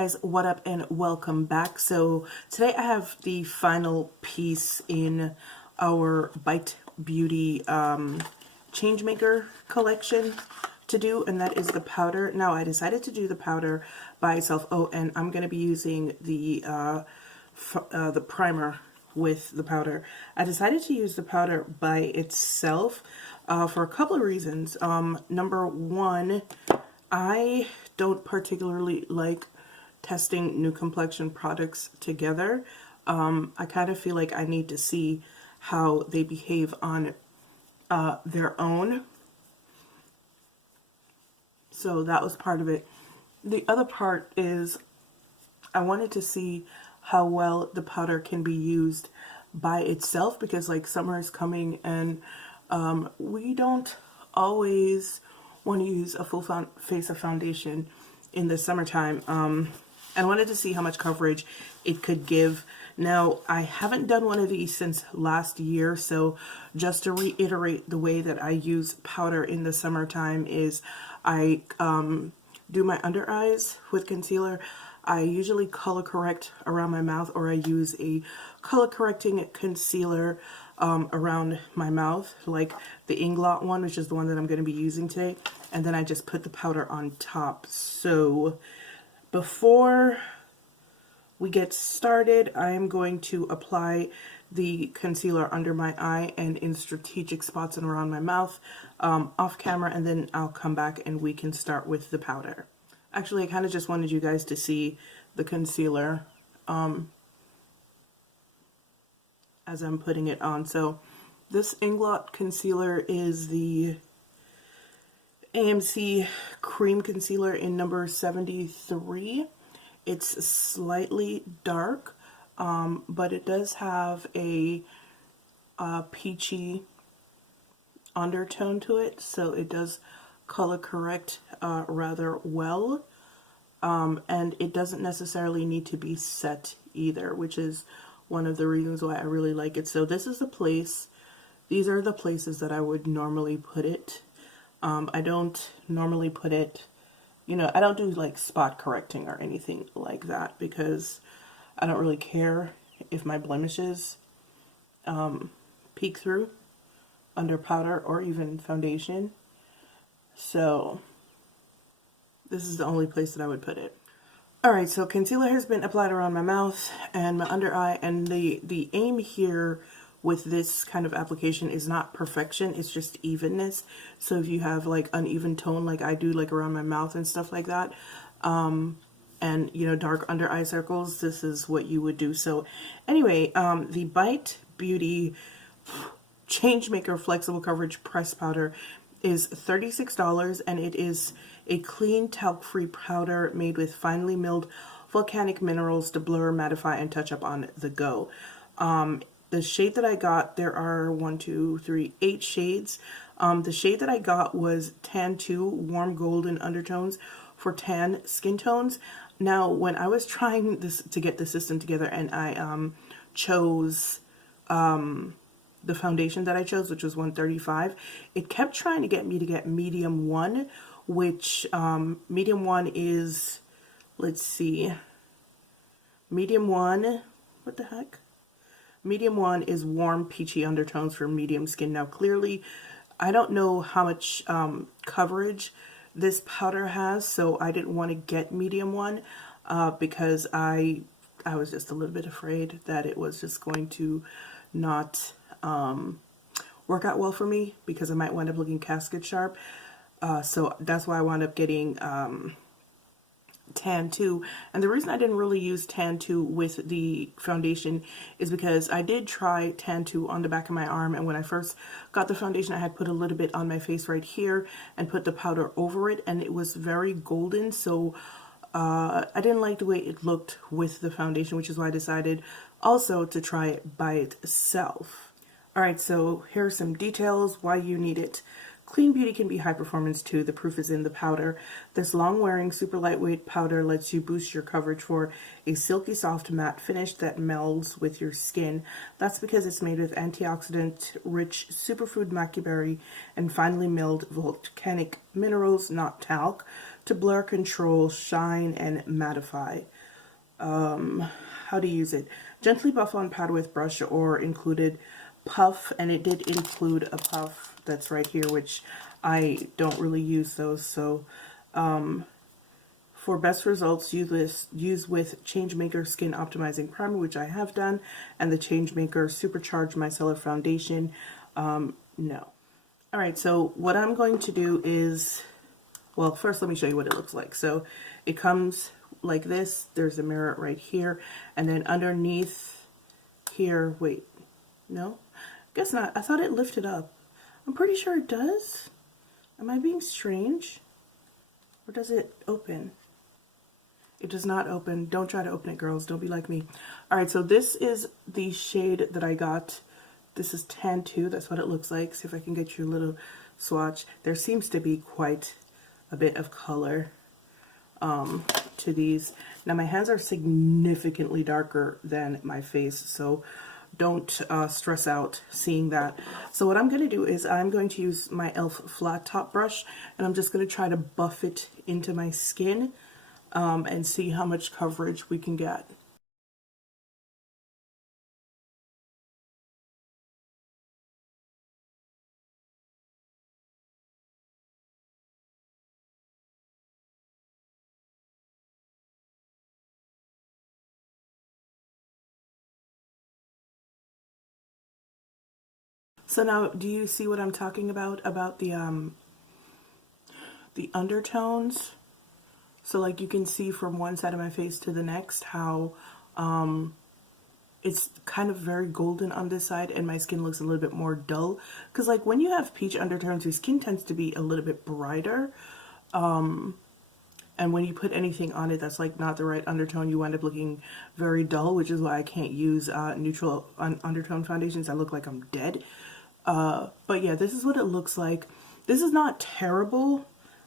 guys, what up and welcome back. So today I have the final piece in our Beige Beauty Changemaker collection to do, and that is the powder. Now I decided to do the powder by itself. Oh, and I'm going to be using the primer with the powder. I decided to use the powder by itself for a couple of reasons. Number one, I don't particularly like testing new complexion products together. I kind of feel like I need to see how they behave on their own. So that was part of it. The other part is I wanted to see how well the powder can be used by itself, because like summer is coming and we don't always want to use a full face of foundation in the summertime. I wanted to see how much coverage it could give. Now, I haven't done one of these since last year, so just to reiterate, the way that I use powder in the summertime is I do my under eyes with concealer. I usually color correct around my mouth, or I use a color correcting concealer around my mouth, like the Inglot one, which is the one that I'm going to be using today, and then I just put the powder on top. So before we get started, I am going to apply the concealer under my eye and in strategic spots and around my mouth off camera, and then I'll come back and we can start with the powder. Actually, I kind of just wanted you guys to see the concealer as I'm putting it on. So this Inglot concealer is the AMC Cream Concealer in number 73. It's slightly dark, but it does have a peachy undertone to it, so it does color correct rather well, and it doesn't necessarily need to be set either, which is one of the reasons why I really like it. So this is the place, these are the places that I would normally put it. I don't normally put it, you know, I don't do like spot correcting or anything like that, because I don't really care if my blemishes peek through under powder or even foundation. So this is the only place that I would put it. Alright, so concealer has been applied around my mouth and my under eye, and the aim here with this kind of application is not perfection, it's just evenness. So if you have like uneven tone like I do, like around my mouth and stuff like that, and you know, dark under eye circles, this is what you would do. So anyway, the Beige Beauty Changemaker Flexible Coverage Press Powder is $36, and it is a clean talc-free powder made with finely milled volcanic minerals to blur, mattify, and touch up on the go. The shade that I got, there are 8 shades. The shade that I got was Tan 2, warm golden undertones for tan skin tones. Now, when I was trying this to get the system together, and I chose the foundation that I chose, which was 135, it kept trying to get me to get medium 1, which medium 1 is, let's see, medium 1, what the heck? Medium 1 is warm peachy undertones for medium skin. Now clearly, I don't know how much coverage this powder has, so I didn't want to get medium 1 because I was just a little bit afraid that it was just going to not work out well for me, because I might wind up looking casket sharp. So that's why I wound up getting Tan 2. And the reason I didn't really use Tan 2 with the foundation is because I did try Tan 2 on the back of my arm, and when I first got the foundation, I had put a little bit on my face right here and put the powder over it, and it was very golden, so I didn't like the way it looked with the foundation, which is why I decided also to try it by itself. Alright, so here are some details why you need it. Clean beauty can be high performance too. The proof is in the powder. This long-wearing, super lightweight powder lets you boost your coverage for a silky soft matte finish that melds with your skin. That's because it's made with antioxidant-rich superfood macuberry and finely milled volcanic minerals, not talc, to blur, control, shine, and mattify. How to use it. Gently buff on powder with brush or included puff, and it did include a puff that's right here, which I don't really use those. So for best results, use with Changemaker Skin Optimizing Primer, which I have done, and the Changemaker Supercharged Micellar Foundation. No. Alright, so what I'm going to do is, well, first let me show you what it looks like. So it comes like this. There's a mirror right here, and then underneath here, wait, no? Guess not. I thought it lifted up. I'm pretty sure it does. Am I being strange? Or does it open? It does not open. Don't try to open it, girls. Don't be like me. Alright, so this is the shade that I got. This is Tan 2. That's what it looks like. See if I can get you a little swatch. There seems to be quite a bit of color to these. Now my hands are significantly darker than my face, so don't stress out seeing that. So what I'm going to do is I'm going to use my e.l.f. flat top brush, and I'm just going to try to buff it into my skin and see how much coverage we can get. So now, do you see what I'm talking about the undertones? So like you can see from one side of my face to the next how it's kind of very golden on this side, and my skin looks a little bit more dull. Because like when you have peach undertones, your skin tends to be a little bit brighter. And when you put anything on it that's like not the right undertone, you wind up looking very dull, which is why I can't use neutral undertone foundations. I look like I'm dead. But yeah, this is what it looks like. This is not terrible.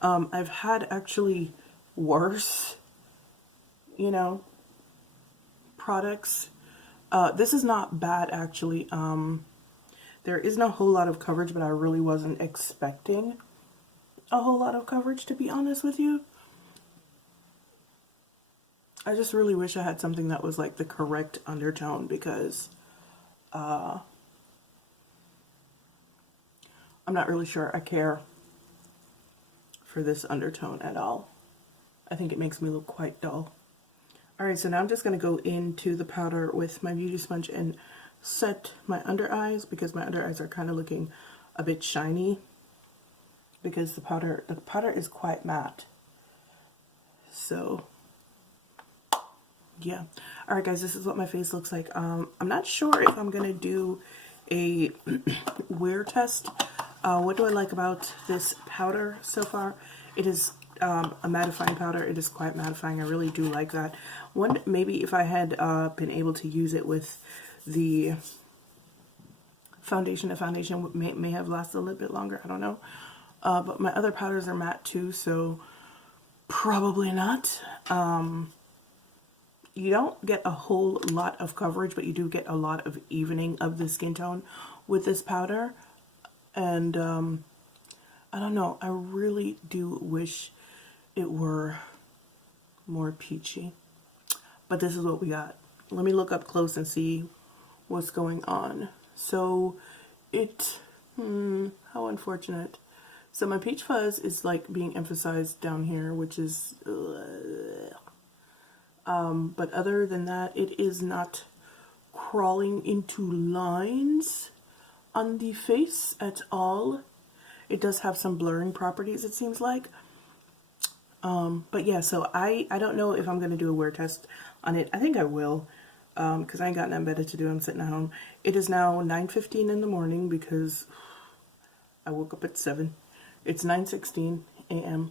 I've had actually worse, you know, products. This is not bad actually. There isn't a whole lot of coverage, but I really wasn't expecting a whole lot of coverage, to be honest with you. I just really wish I had something that was like the correct undertone, because I'm not really sure I care for this undertone at all. I think it makes me look quite dull. Alright, so now I'm just going to go into the powder with my beauty sponge and set my under eyes, because my under eyes are kind of looking a bit shiny, because the powder is quite matte. So yeah. Alright guys, this is what my face looks like. I'm not sure if I'm going to do a wear test. What do I like about this powder so far? It is a mattifying powder. It is quite mattifying. I really do like that. Maybe if I had been able to use it with the foundation, the foundation may have lasted a little bit longer. I don't know. But my other powders are matte too, so probably not. You don't get a whole lot of coverage, but you do get a lot of evening of the skin tone with this powder. And I don't know, I really do wish it were more peachy. But this is what we got. Let me look up close and see what's going on. So how unfortunate. So my peach fuzz is like being emphasized down here, which is but other than that, it is not crawling into lines on the face at all. It does have some blurring properties, it seems like. But yeah, so I don't know if I'm going to do a wear test on it. I think I will, because I ain't got nothing better to do. I'm sitting at home. It is now 9:15 in the morning because I woke up at 7. It's 9:16 a.m.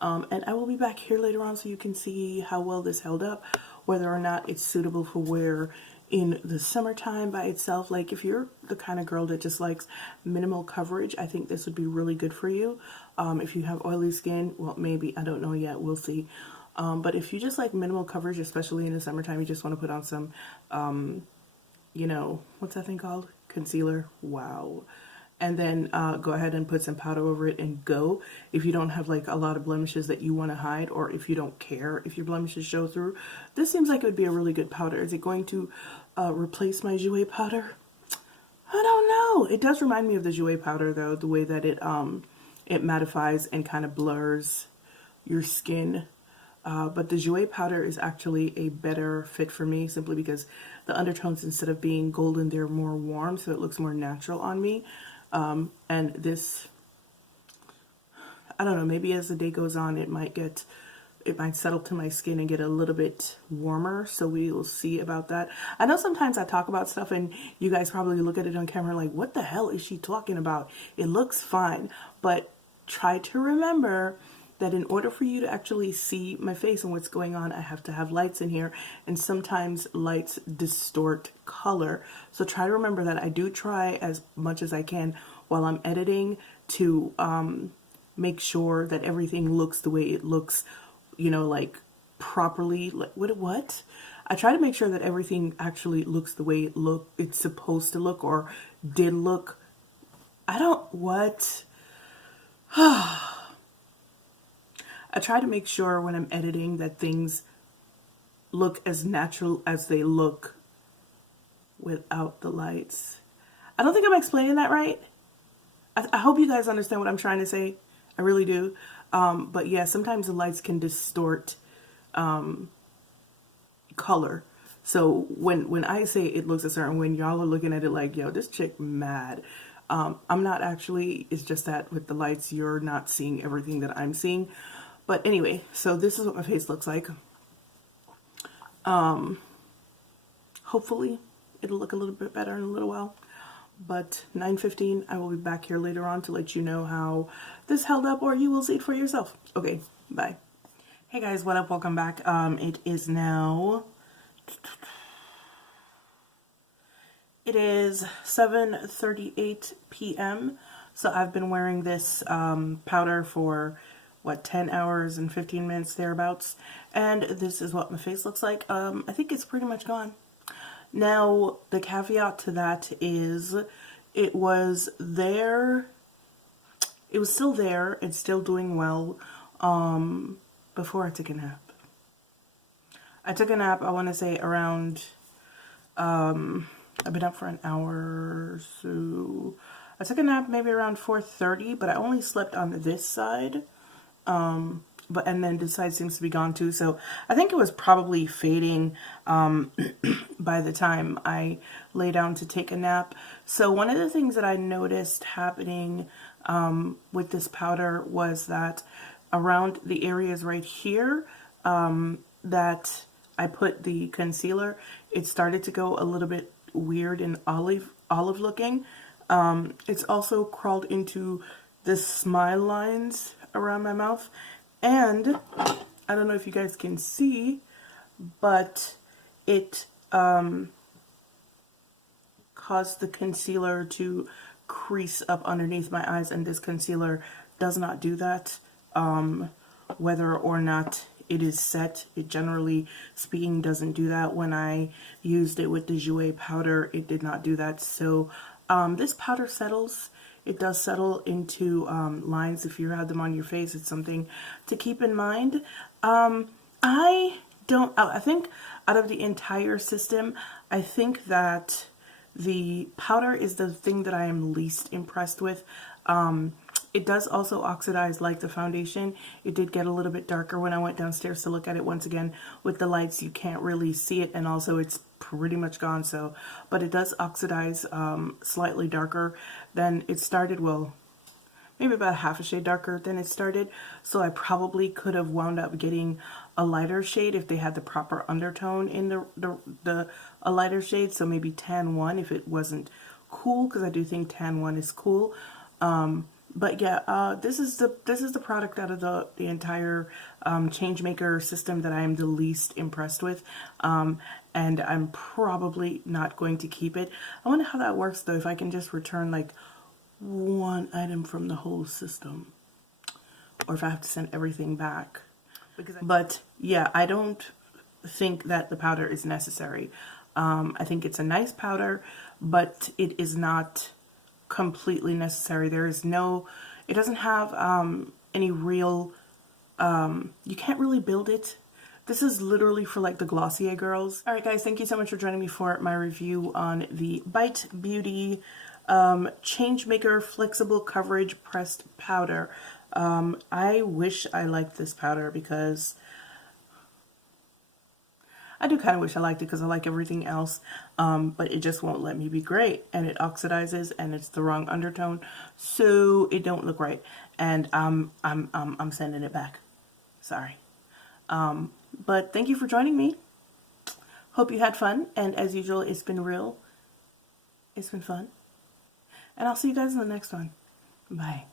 And I will be back here later on so you can see how well this held up, whether or not it's suitable for wear in the summertime by itself. Like if you're the kind of girl that just likes minimal coverage, I think this would be really good for you. If you have oily skin, well, maybe, I don't know yet, we'll see. But if you just like minimal coverage, especially in the summertime, you just want to put on some, you know, what's that thing called? Concealer. Wow. And then go ahead and put some powder over it and go. If you don't have like a lot of blemishes that you want to hide, or if you don't care if your blemishes show through, this seems like it would be a really good powder. Is it going to replace my Jouer powder? I don't know. It does remind me of the Jouer powder though, the way that it mattifies and kind of blurs your skin. But the Jouer powder is actually a better fit for me, simply because the undertones, instead of being golden, they're more warm, so it looks more natural on me. And this, I don't know, maybe as the day goes on, it might settle to my skin and get a little bit warmer, so we will see about that. I know sometimes I talk about stuff and you guys probably look at it on camera like, what the hell is she talking about? It looks fine, but try to remember that in order for you to actually see my face and what's going on, I have to have lights in here, and sometimes lights distort color. So try to remember that. I do try as much as I can while I'm editing to make sure that everything looks the way it looks, you know, like properly. Like, what? I try to make sure that everything actually looks the way it's supposed to look, or did look. I try to make sure when I'm editing that things look as natural as they look without the lights. I don't think I'm explaining that right. I hope you guys understand what I'm trying to say. I really do. But yeah, sometimes the lights can distort color. So when I say it looks a certain way, y'all are looking at it like, yo, this chick mad. I'm not actually. It's just that with the lights, you're not seeing everything that I'm seeing. But anyway, so this is what my face looks like. Hopefully it'll look a little bit better in a little while. But 9:15, I will be back here later on to let you know how this held up, or you will see it for yourself. Okay, bye. Hey guys, what up? Welcome back. It is now... It is 7:38 p.m. So I've been wearing this powder for... what, 10 hours and 15 minutes thereabouts, and this is what my face looks like. I think it's pretty much gone. Now, the caveat to that is it was there, it was still there and still doing well before I took a nap. I took a nap, I want to say around, I've been up for an hour, so I took a nap maybe around 4:30, but I only slept on this side. And then this side seems to be gone too, so I think it was probably fading by the time I lay down to take a nap. So one of the things that I noticed happening with this powder was that around the areas right here that I put the concealer, it started to go a little bit weird and olive looking. It's also crawled into the smile lines around my mouth, and I don't know if you guys can see, but it caused the concealer to crease up underneath my eyes, and this concealer does not do that. Whether or not it is set, it generally speaking doesn't do that. When I used it with the Jouer powder, it did not do that. So this powder settles. It does settle into lines if you have them on your face. It's something to keep in mind. I think out of the entire system, I think that the powder is the thing that I am least impressed with. It does also oxidize like the foundation. It did get a little bit darker when I went downstairs to look at it once again. With the lights, you can't really see it, and also it's pretty much gone. So, but it does oxidize slightly darker than it started. Well, maybe about half a shade darker than it started. So I probably could have wound up getting a lighter shade if they had the proper undertone in a lighter shade. So maybe tan 1 if it wasn't cool, because I do think tan 1 is cool. But yeah, this is the product out of the entire Changemaker system that I am the least impressed with, and I'm probably not going to keep it. I wonder how that works though, if I can just return like one item from the whole system, or if I have to send everything back. But yeah, I don't think that the powder is necessary. I think it's a nice powder, but it is not completely necessary. There is no, it doesn't have any real, you can't really build it. This is literally for like the Glossier girls. Alright guys, thank you so much for joining me for my review on the Beige Beauty Changemaker Flexible Coverage Pressed Powder. I wish I liked this powder because I do kind of wish I liked it because I like everything else, but it just won't let me be great, and it oxidizes, and it's the wrong undertone, so it don't look right, and I'm sending it back. Sorry. But thank you for joining me. Hope you had fun, and as usual, it's been real. It's been fun, and I'll see you guys in the next one. Bye.